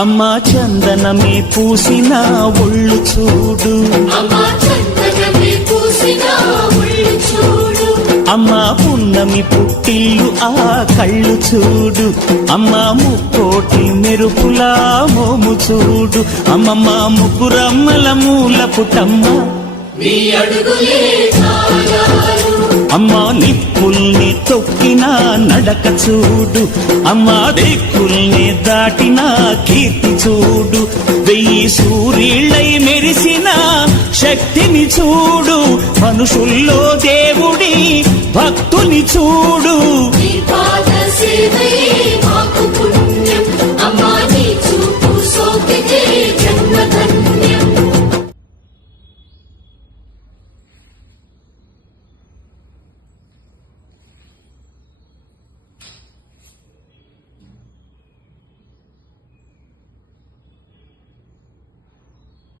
అమ్మా చందనమే పూసిన ఒళ్ళు చూడు, అమ్మా పున్నమి పుట్టిల్లు ఆ కళ్ళు చూడు, అమ్మా ముక్కోటి మెరుపులా మోము చూడు, అమ్మమ్మ ముగ్గురమ్మల మూల పుటమ్మ అమ్మా నిప్పుల్ని తొక్కిన నడక చూడు, అమ్మా దిక్కుల్ని దాటిన కీర్తి చూడు, 1000 సూర్యుళ్ళై మెరిసిన శక్తిని చూడు, మనుషుల్లో దేవుడి భక్తుని చూడు.